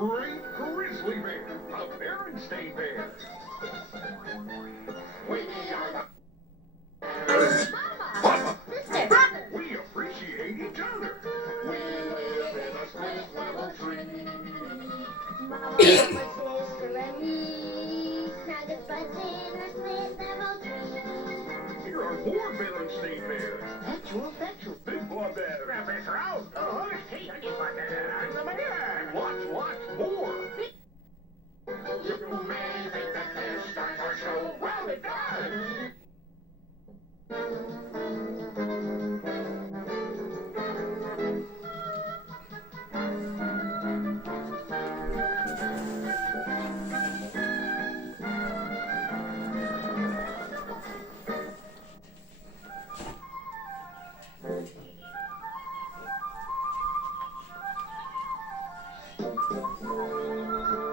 great grizzly bear, a Berenstain bear. We are the... Mama! Sister! We appreciate each other. We live in a split level tree. Mama, sister, and me. Nuggets, butts in our split level tree. Here are more Berenstain bears. That's your big boy bear. Professor out. Oh, hey, I get my And lots more. You may think that this starts our show. Well, it does.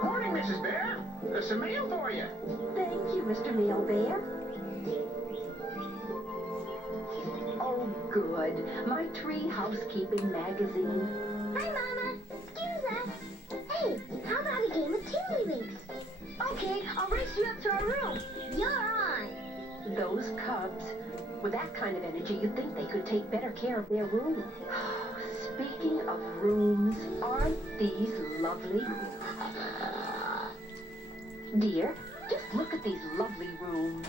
Morning, Mrs. Bear. There's some mail for you. Thank you, Mr. Mail Bear. Oh, good. My tree housekeeping magazine. Hi, Mama. Excuse us. Hey, how about a game of tiddlywinks? Okay, I'll race you up to our room. You're on. Those cubs, with that kind of energy, you'd think they could take better care of their room. Speaking of rooms, aren't these lovely? Dear, just look at these lovely rooms.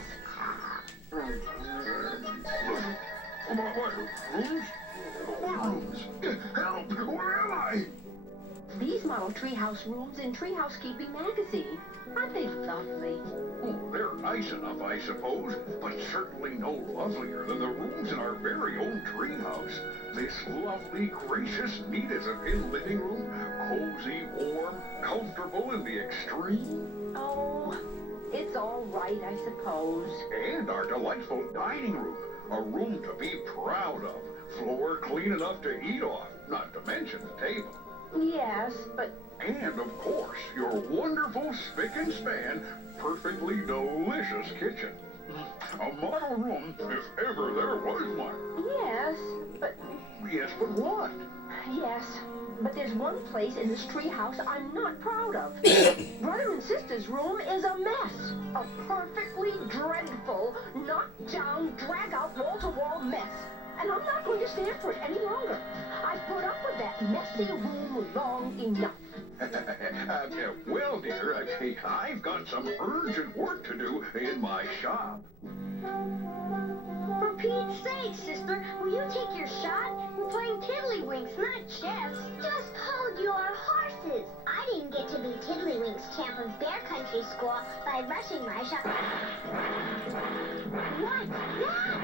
What rooms? What rooms? Help! Where am I? These model treehouse rooms in Tree Housekeeping magazine. Aren't they lovely? Oh, they're nice enough, I suppose, but certainly no lovelier than the rooms in our very own treehouse. This lovely, gracious, neat-as-a-pin living room, cozy, warm, comfortable in the extreme. Oh, it's all right, I suppose. And our delightful dining room, a room to be proud of. Floor clean enough to eat off, not to mention the table. Yes, but And, of course, your wonderful spick and span, perfectly delicious kitchen. A model room, if ever there was one. yes, but Yes, but what? yes, but there's one place in this treehouse I'm not proud of. Brother and sister's room is a mess. A perfectly dreadful, knocked-down, drag-out, wall-to-wall mess. And I'm not going to stand for it any longer. I've put up with that messy room long enough. Well, dear, I've got some urgent work to do in my shop. For Pete's sake, sister, will you take your shot? We're playing tiddlywinks, not chess. Just hold your horses. I didn't get to be Tiddlywinks champ of Bear Country School by rushing my shot. What's that?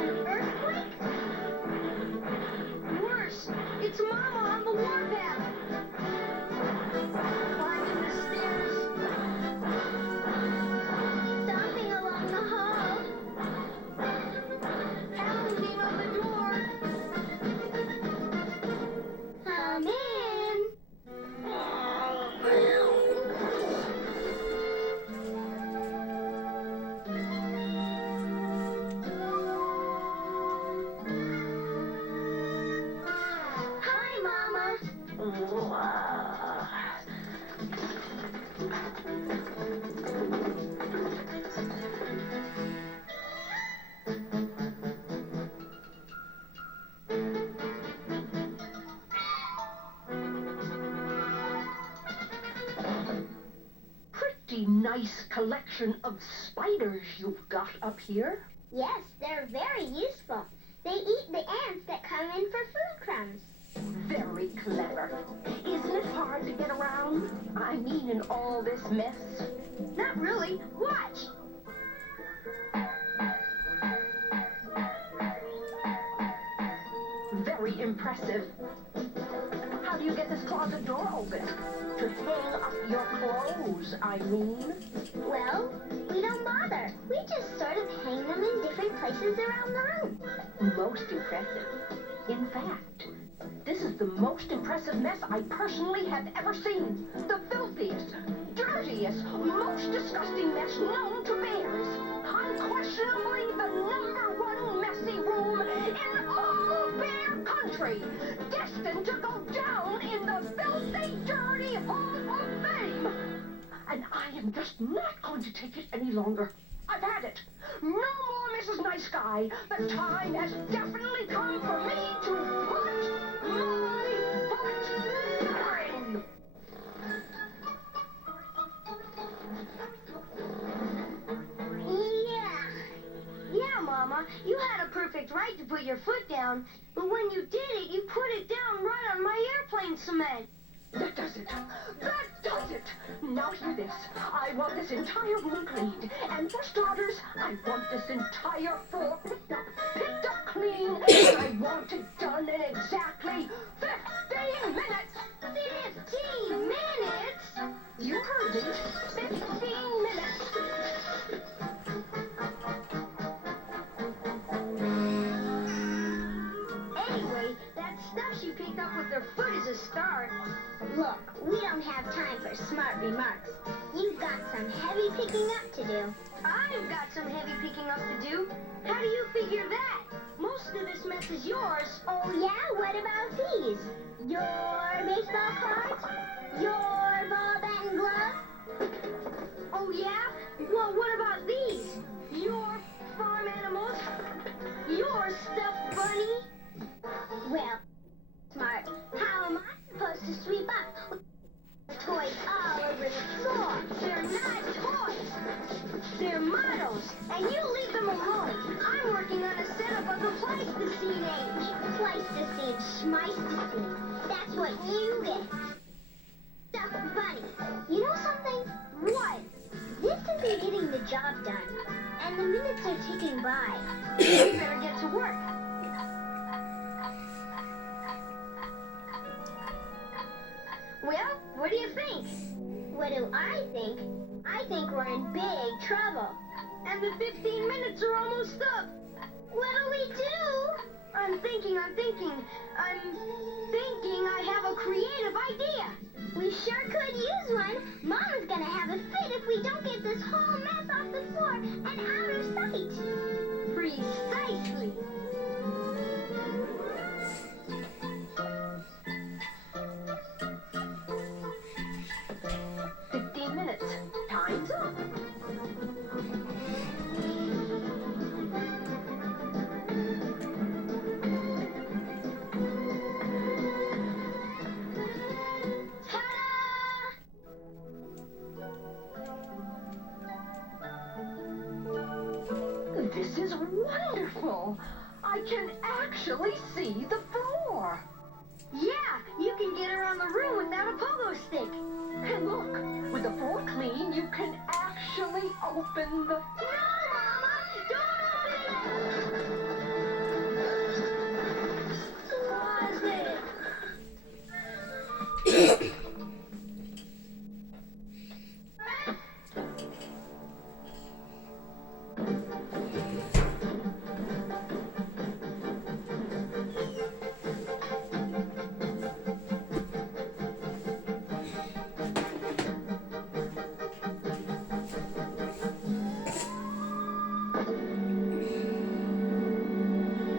An earthquake? Worse, it's Mama on the warpath. Climbing the stairs. Stomping along the hall. Pounding on the door. Come in. Hi, Mama. Pretty nice collection of spiders you've got up here. Yes, they're very useful. They eat the ants that come in for food crumbs. Very clever. Isn't it hard to get around? I mean, in all this mess. Not really. Watch. Very impressive. How do you get this closet door open? To hang up your clothes, I mean. Well, we don't bother. We just sort of hang them in different places around the room. Most impressive. In fact, this is the most impressive mess I personally have ever seen. The filthiest, dirtiest, most disgusting mess known to bears. Unquestionably the #1 messy room in all Bear Country. Destined to go down in the filthy, dirty hall and I am just not going to take it any longer. I've had it. No more Mrs. Nice Guy. The time has definitely come for me to put my foot down. Yeah, Mama, you had a perfect right to put your foot down, but when you did it, you put it down right on my airplane cement. That does it. That does it. Now hear this. I want this entire room cleaned. And for starters, I want this entire floor picked up clean. And I want it done in exactly 15 minutes. 15 minutes? You heard it. 15 minutes. Anyway, that stuff she picked up with her foot is a start. Look, we don't have time for smart remarks. You've got some heavy picking up to do. I've got some heavy picking up to do. How do you figure that? Most of this mess is yours. Oh, yeah? What about these? Your baseball cards? Your ball, bat, and glove? Oh, yeah? Well, what about these? Your farm animals? Your stuffed bunny? Well, smart. How am I supposed to sweep up with toys all over the floor? They're not toys. They're models, and you leave them alone. I'm working on a setup of the Pleistocene age. Pleistocene, schmeistocene. That's what you get. Stuffed bunny. You know something? What? This isn't getting the job done, and the minutes are ticking by. We better get to work. Well, what do you think? What do I think? I think we're in big trouble. And the 15 minutes are almost up. What'll we do? I'm thinking I have a creative idea. We sure could use one. Mama's gonna have a fit if we don't get this whole mess off the floor and out of sight. Precisely. Time's up. Ta-da! This is wonderful. I can actually see the floor. Yeah, you can get around the room without a pogo stick. And look, with the floor clean, you can actually open the... No, Mama! Don't open it! Closet!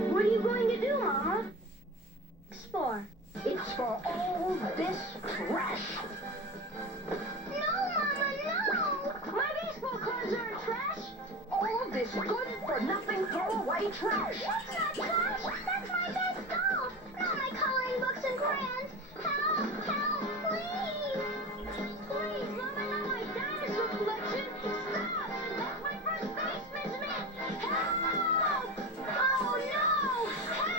What are you going to do, Mama? Explore. It's for all this trash. No, Mama, no! My baseball cards aren't trash. All this good-for-nothing throwaway trash. That's not trash. That's my best golf. Not my coloring books and crayons. Help! Help! Please! Please, Mama, not my dinosaur collection. Stop! That's my first baseman's mitt. Help! Oh, no! Help!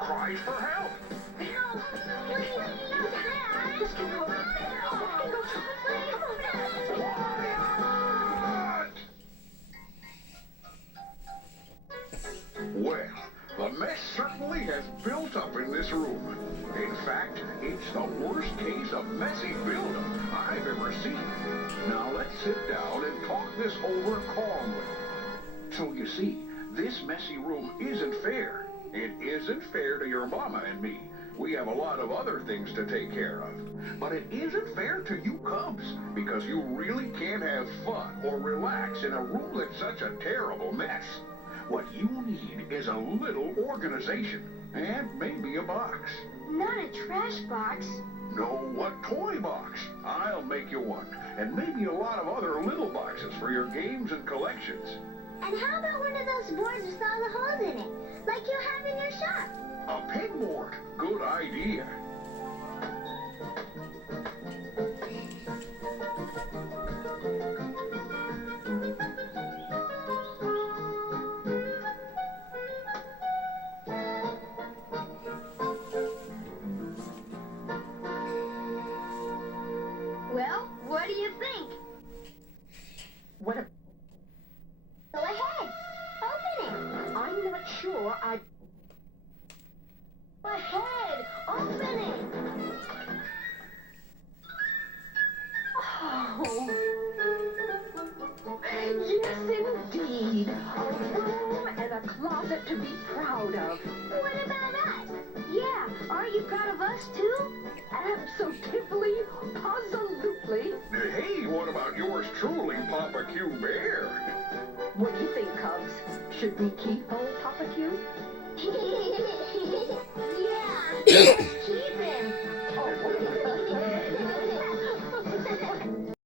Cries for help. Help! Please, not that. This can go. Well, the mess certainly has built up in this room. In fact, it's the worst case of messy buildup I've ever seen. Now let's sit down and talk this over calmly. So you see, this messy room isn't fair. It isn't fair to your mama and me. We have a lot of other things to take care of. But it isn't fair to you cubs, because you really can't have fun or relax in a room that's such a terrible mess. What you need is a little organization, and maybe a box. Not a trash box. No, what toy box? I'll make you one, and maybe a lot of other little boxes for your games and collections. And how about one of those boards with all the holes in it, like you have in your shop? A pegboard. Good idea. Well, what do you think? What a... Go ahead. Open it. I'm not sure I... Go ahead. Open it. Oh. Yes, indeed. A room and a closet to be proud of. What about us? Yeah, aren't you proud of us, too? Absolutely, positively. Hey, what about yours truly, Papa Q Bear? What do you think, Cubs? Should we keep old Papa Q? Yeah. Let's keep